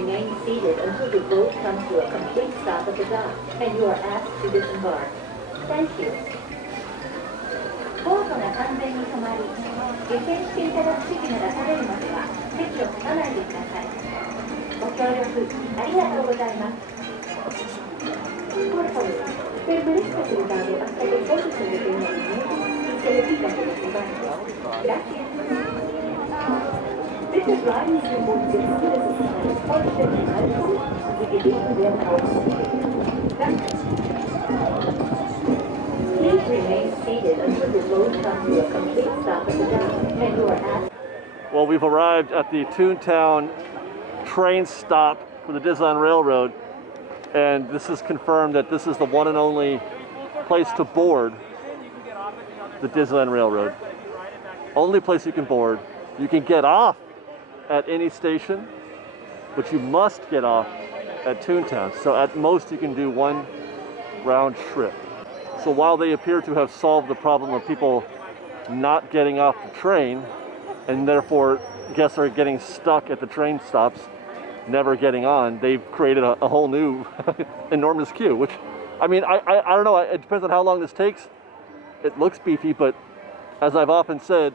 remain seated until the boat comes to a complete stop at the dock, and you are asked to disembark. Thank you. ボートが完全に止まり、下船していただく席が出されるまでは席を立たないでください。ご協力ありがとうございます。Por favor, permanezca sentado hasta que el bote se detenga en medio y se le diga que desembarque. Gracias. Bitte bleiben Sie und sitzen Sie eines vollständigen Haltung. Die Gelegenheit werden ausgeführt. Danke. Please remain seated until the boat comes to a complete stop at the dock, and you are asked. Well, we've arrived at the ToonTown train stop for the Disneyland Railroad, and this is confirmed that this is the one and only place to board the Disneyland Railroad. Only place you can board. You can get off at any station, but you must get off at ToonTown. So at most you can do one round trip. So while they appear to have solved the problem of people not getting off the train, and therefore guests are getting stuck at the train stops, never getting on, they've created a whole new enormous queue, which, I mean, I don't know, it depends on how long this takes. It looks beefy, but as I've often said,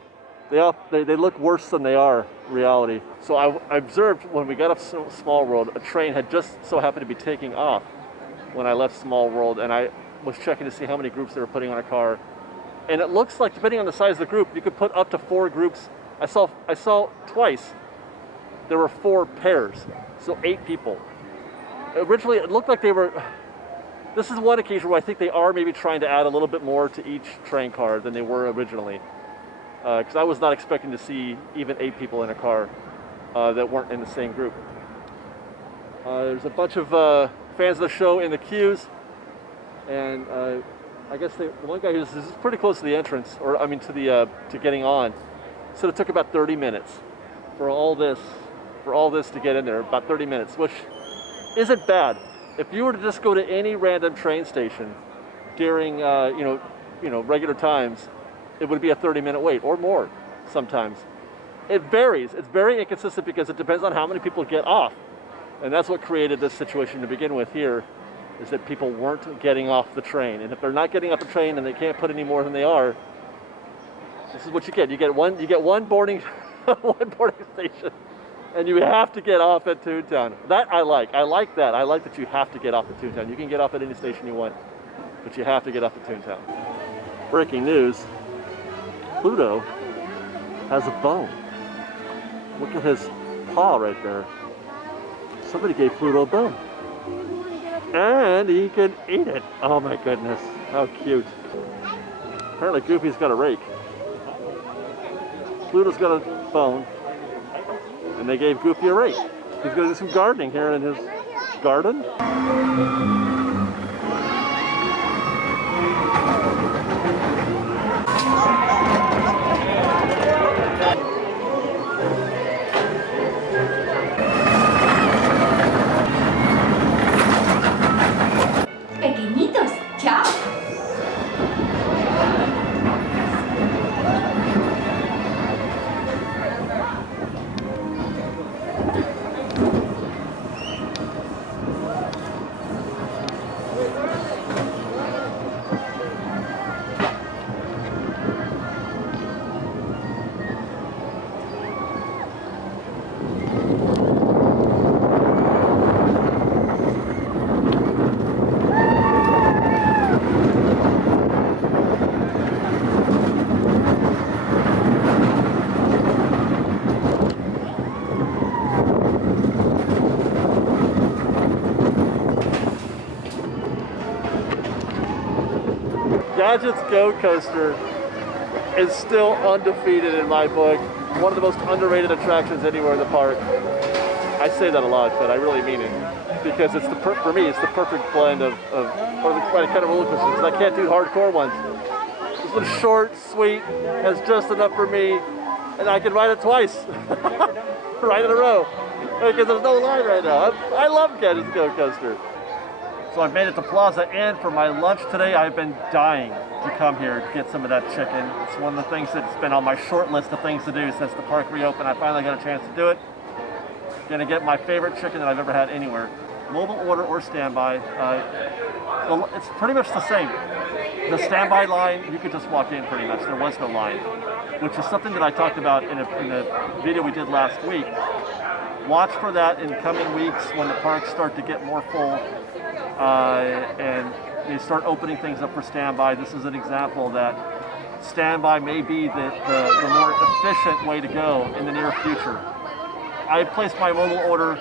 they look worse than they are reality. So I observed when we got up Small World, a train had just so happened to be taking off when I left Small World, and I was checking to see how many groups they were putting on a car. And it looks like, depending on the size of the group, you could put up to 4 groups. I saw twice there were 4 pairs, so 8 people. Originally, it looked like they were, this is one occasion where I think they are maybe trying to add a little bit more to each train car than they were originally. Because I was not expecting to see even 8 people in a car that weren't in the same group. There's a bunch of fans of the show in the queues, and I guess the one guy who's pretty close to the entrance, or I mean to getting on, said it took about 30 minutes for all this to get in there. About 30 minutes, which isn't bad. If you were to just go to any random train station during regular times, it would be a 30-minute wait or more sometimes. It varies. It's very inconsistent because it depends on how many people get off. And that's what created this situation to begin with here, is that people weren't getting off the train. And if they're not getting off the train and they can't put any more than they are, this is what you get. You get one boarding one boarding station, and you have to get off at ToonTown. That I like. I like that. I like that you have to get off at ToonTown. You can get off at any station you want, but you have to get off at ToonTown. Breaking news. Pluto has a bone. Look at his paw right there. Somebody gave Pluto a bone. And he can eat it. Oh my goodness, how cute. Apparently Goofy's got a rake. Pluto's got a bone. And they gave Goofy a rake. He's gonna do some gardening here in his garden. Gadget's Go Coaster is still undefeated in my book. One of the most underrated attractions anywhere in the park. I say that a lot, but I really mean it. Because it's for me, it's the perfect blend of the kind of roller coasters. Because I can't do hardcore ones. This one's short, sweet, has just enough for me, and I can ride it twice. Right in a row. Because there's no line right now. I love Gadget's Go Coaster. So I've made it to Plaza Inn for my lunch today. I've been dying to come here to get some of that chicken. It's one of the things that's been on my short list of things to do since the park reopened. I finally got a chance to do it. Gonna get my favorite chicken that I've ever had anywhere. Mobile order or standby. It's pretty much the same. The standby line, you could just walk in pretty much. There was no line, which is something that I talked about in a video we did last week. Watch for that in coming weeks when the parks start to get more full and they start opening things up for standby. This is an example that standby may be the more efficient way to go in the near future. I placed my mobile order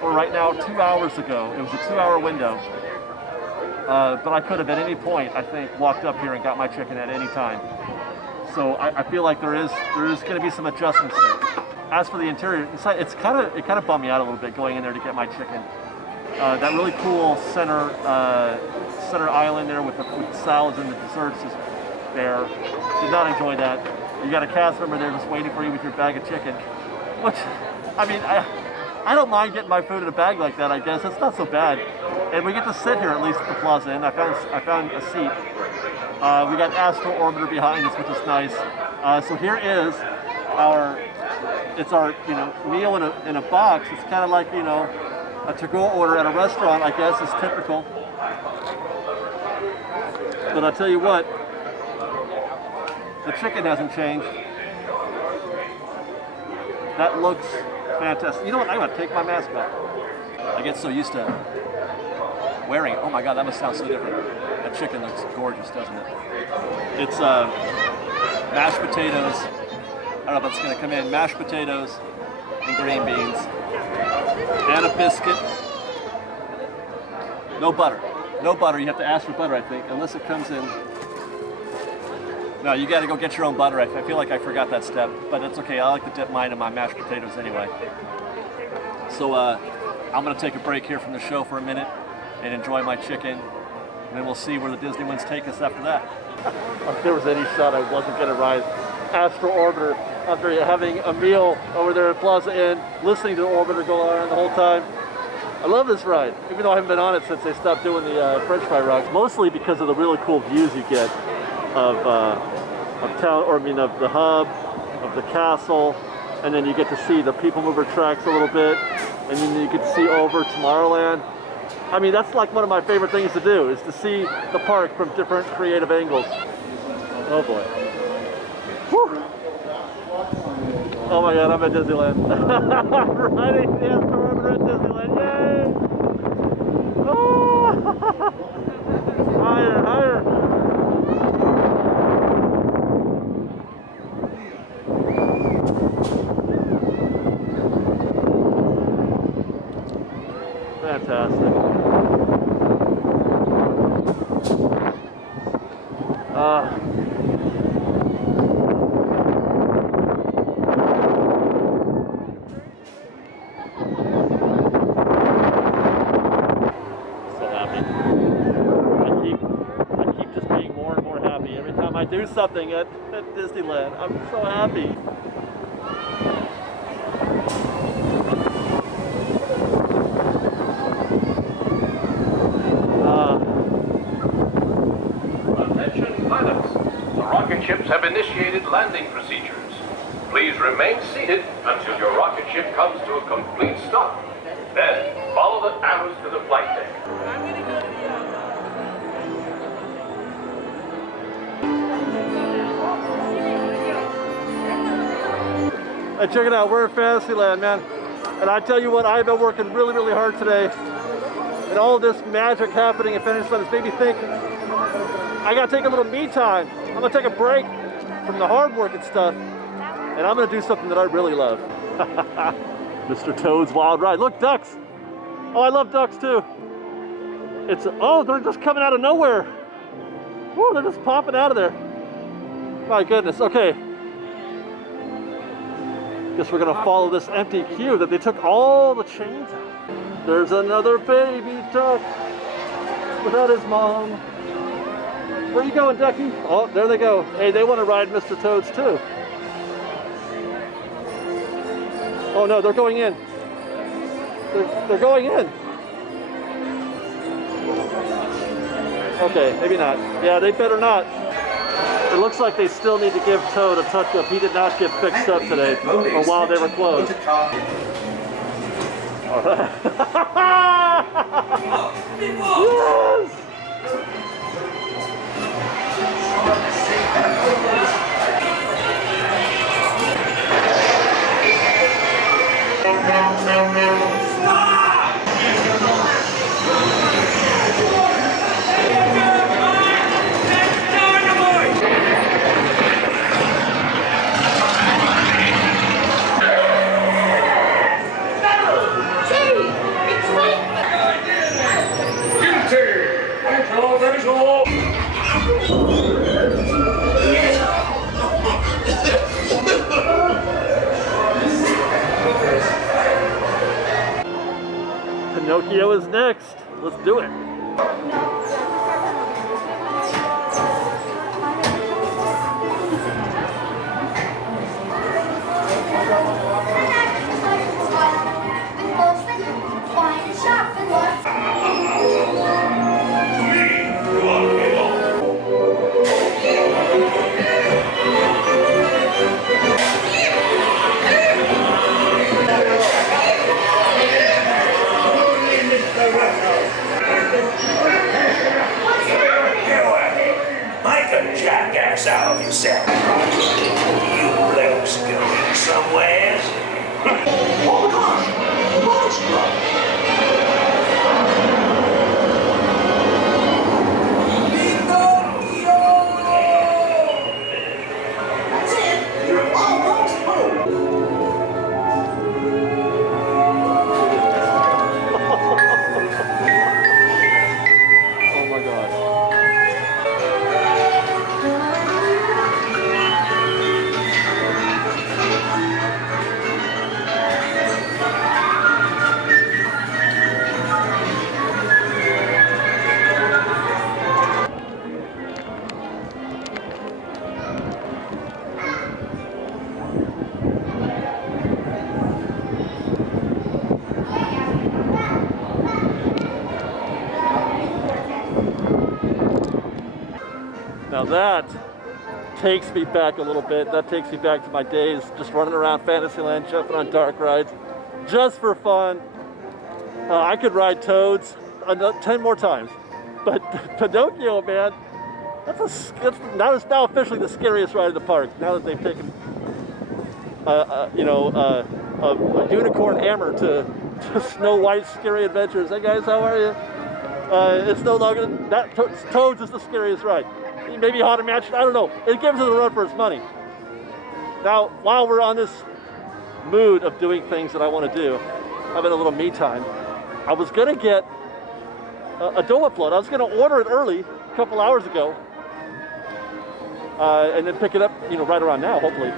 for right now 2 hours ago. It was a 2-hour window. But I could have at any point, I think, walked up here and got my chicken at any time. So I feel like there is going to be some adjustments there. As for the interior, it kind of bummed me out a little bit going in there to get my chicken. That really cool center island there with the salads and the desserts is there. Did not enjoy that. You got a cast member there just waiting for you with your bag of chicken, which, I mean, I don't mind getting my food in a bag like that. I guess it's not so bad. And we get to sit here at least at the Plaza Inn. I found a seat. We got Astro Orbiter behind us, which is nice. So here is our meal in a box. It's kind of like, a to-go order at a restaurant, I guess, is typical. But I'll tell you what, the chicken hasn't changed. That looks fantastic. You know what? I'm gonna take my mask off. I get so used to wearing it. Oh my God, that must sound so different. That chicken looks gorgeous, doesn't it? It's mashed potatoes. I don't know if it's gonna come in. Mashed potatoes and green beans. And a biscuit. No butter. No butter. You have to ask for butter, I think, unless it comes in. No, you got to go get your own butter. I feel like I forgot that step, but it's okay. I like to dip mine in my mashed potatoes anyway. So I'm going to take a break here from the show for a minute and enjoy my chicken, and then we'll see where the Disney ones take us after that. If there was any shot I wasn't going to ride Astro Orbiter after having a meal over there at Plaza Inn, listening to the Orbiter go around the whole time. I love this ride, even though I haven't been on it since they stopped doing the French fry rock. Mostly because of the really cool views you get of town, or of the hub, of the castle, and then you get to see the people mover tracks a little bit, and then you get to see over Tomorrowland. I mean, that's like one of my favorite things to do, is to see the park from different creative angles. Oh boy. Whew. Oh my God, I'm at Disneyland. I'm riding the Astro Orbiter at Disneyland, yay! Oh! Higher, higher. Fantastic. So happy. I keep just being more and more happy every time I do something at Disneyland. I'm so happy. Ships have initiated landing procedures. Please remain seated until your rocket ship comes to a complete stop. Then follow the arrows to the flight deck. Hey, check it out, we're at Fantasyland, man. And I tell you what, I've been working really, really hard today. And all this magic happening at Fantasyland has made me think I gotta take a little me time. I'm gonna take a break from the hard work and stuff, and I'm gonna do something that I really love. Mr. Toad's Wild Ride. Look, ducks. Oh, I love ducks too. They're just coming out of nowhere. Woo, they're just popping out of there. My goodness, okay. Guess we're gonna follow this empty queue that they took all the chains out. There's another baby duck without his mom. Where are you going, Ducky? Oh, there they go. Hey, they want to ride Mr. Toad's too. Oh no, they're going in. They're going in. Okay, maybe not. Yeah, they better not. It looks like they still need to give Toad a touch-up. He did not get fixed up today, or while they were closed. All right. Yes! Pinocchio is next. Let's do it. Jackass out of yourself. You blokes going somewhere? Oh my gosh! Monster! That's it! You're almost home! Oh my God. Now that takes me back a little bit. That takes me back to my days just running around Fantasyland, jumping on dark rides, just for fun. I could ride Toads 10 more times, but Pinocchio, man, that's now officially the scariest ride in the park. Now that they've taken, a unicorn hammer to Snow White's Scary Adventures. Hey guys, how are you? It's no longer that Toads is the scariest ride. Maybe Haunted Mansion, I don't know. It gives it a run for its money. Now, while we're on this mood of doing things that I want to do, having a little me time, I was gonna get a Dole Whip float. I was gonna order it early, a couple hours ago, and then pick it up, right around now, hopefully.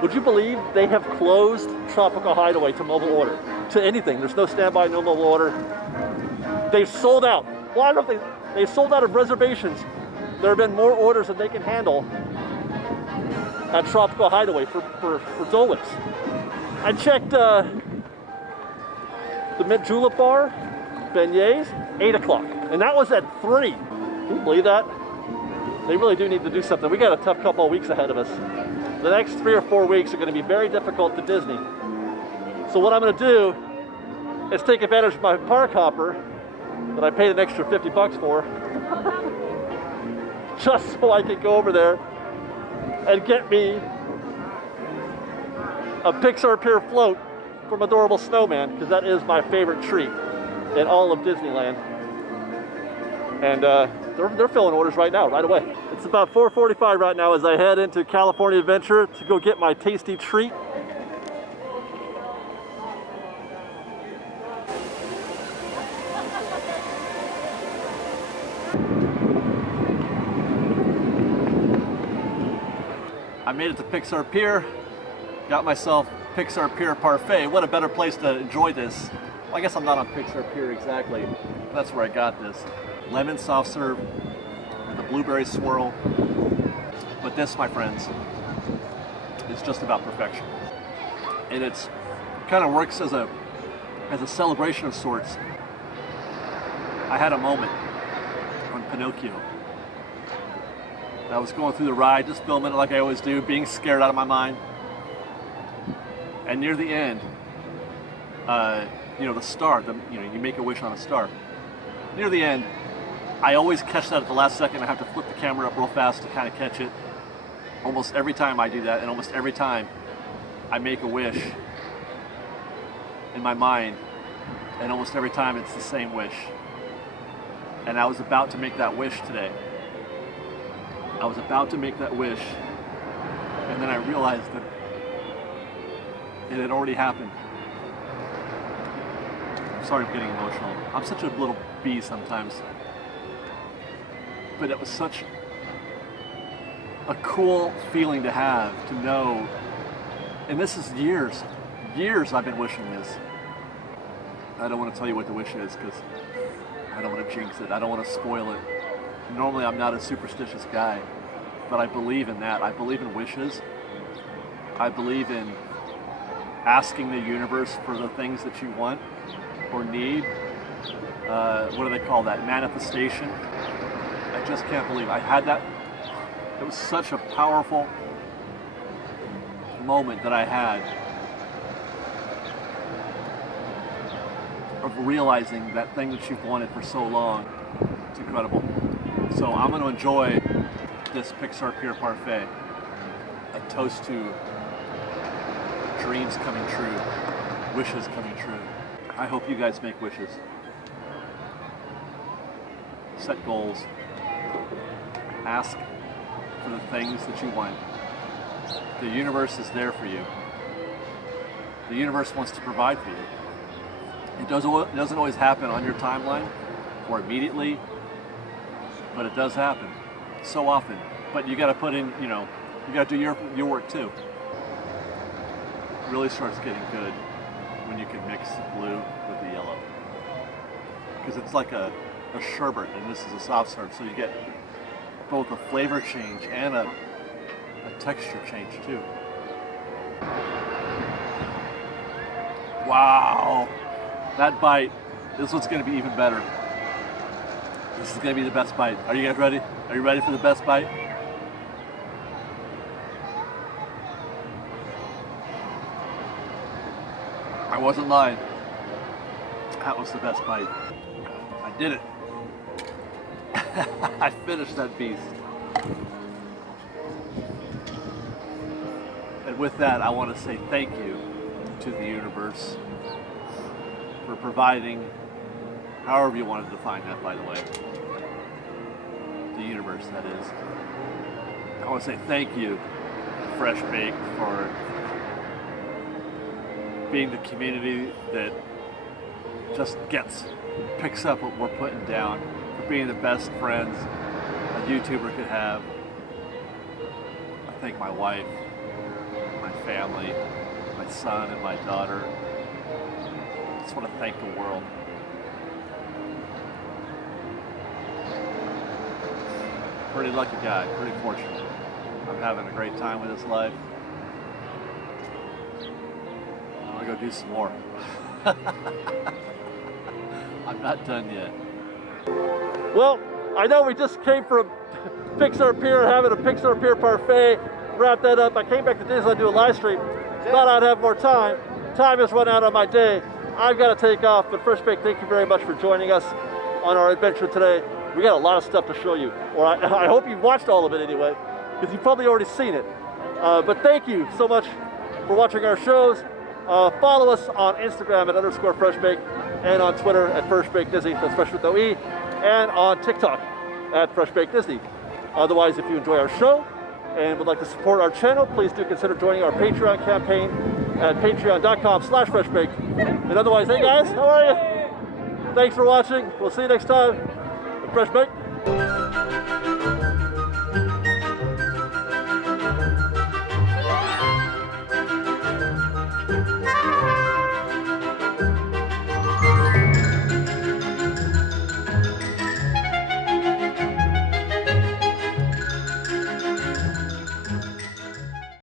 Would you believe they have closed Tropical Hideaway to mobile order, to anything? There's no standby, no mobile order. They've sold out. Well, I don't think they've sold out of reservations. There have been more orders than they can handle at Tropical Hideaway for Dole Whips. I checked the Mint Julep Bar, beignets, 8 o'clock, and that was at 3. Can you believe that? They really do need to do something. We got a tough couple of weeks ahead of us. The next 3 or 4 weeks are going to be very difficult to Disney. So what I'm going to do is take advantage of my park hopper that I paid an extra $50 for, just so I can go over there and get me a Pixar Pier float from Adorable Snowman, because that is my favorite treat in all of Disneyland. And they're filling orders right now, right away. It's about 4:45 right now as I head into California Adventure to go get my tasty treat. I made it to Pixar Pier, got myself Pixar Pier Parfait. What a better place to enjoy this. Well, I guess I'm not on Pixar Pier exactly. That's where I got this. Lemon soft serve with a blueberry swirl. But this, my friends, is just about perfection. And it kind of works as a celebration of sorts. I had a moment on Pinocchio. I was going through the ride, just filming it like I always do, being scared out of my mind. And near the end, you know, the star, you know, you make a wish on a star. Near the end, I always catch that at the last second. I have to flip the camera up real fast to kind of catch it. Almost every time I do that, and almost every time I make a wish in my mind, and almost every time it's the same wish. And I was about to make that wish today. I was about to make that wish, and then I realized that it had already happened. I'm sorry I'm getting emotional. I'm such a little bee sometimes. But it was such a cool feeling to have, to know. And this is years I've been wishing this. I don't want to tell you what the wish is because I don't want to jinx it. I don't want to spoil it. Normally I'm not a superstitious guy, but I believe in that. I believe in wishes. I believe in asking the universe for the things that you want or need. What do they call that? Manifestation. I just can't believe I had that. It was such a powerful moment that I had of realizing that thing that you've wanted for so long. It's incredible. So I'm going to enjoy this Pixar Pier Parfait, a toast to dreams coming true, wishes coming true. I hope you guys make wishes. Set goals. Ask for the things that you want. The universe is there for you. The universe wants to provide for you. It doesn't always happen on your timeline or immediately, but it does happen so often. But you got to put in, you know, you got to do your work too. It really starts getting good when you can mix the blue with the yellow, because it's like a sherbet, and this is a soft serve, so you get both a flavor change and a texture change too. Wow, that bite, this one's going to be even better. This is going to be the best bite. Are you guys ready? Are you ready for the best bite? I wasn't lying. That was the best bite. I did it. I finished that beast. And with that, I want to say thank you to the universe for providing, however you want to define that, by the way. The universe, that is. I want to say thank you to FreshBaked for being the community that just picks up what we're putting down, for being the best friends a YouTuber could have. I thank my wife, my family, my son and my daughter. I just want to thank the world. Pretty lucky guy, pretty fortunate. I'm having a great time with this life. I'm gonna go do some more. I'm not done yet. Well, I know we just came from Pixar Pier, having a Pixar Pier Parfait. Wrap that up. I came back to Disneyland to do a live stream. Thought I'd have more time. Time has run out on my day. I've got to take off, but FreshBaked, thank you very much for joining us on our adventure today. We got a lot of stuff to show you, or I hope you've watched all of it anyway, because you've probably already seen it. But thank you so much for watching our shows. Follow us on Instagram at _FreshBaked, and on Twitter at FreshBakedDisney, that's Fresh with no E, and on TikTok at FreshBakedDisney. Otherwise, if you enjoy our show and would like to support our channel, please do consider joining our Patreon campaign at patreon.com/FreshBaked. And otherwise, hey guys, how are you? Thanks for watching. We'll see you next time. FreshBaked.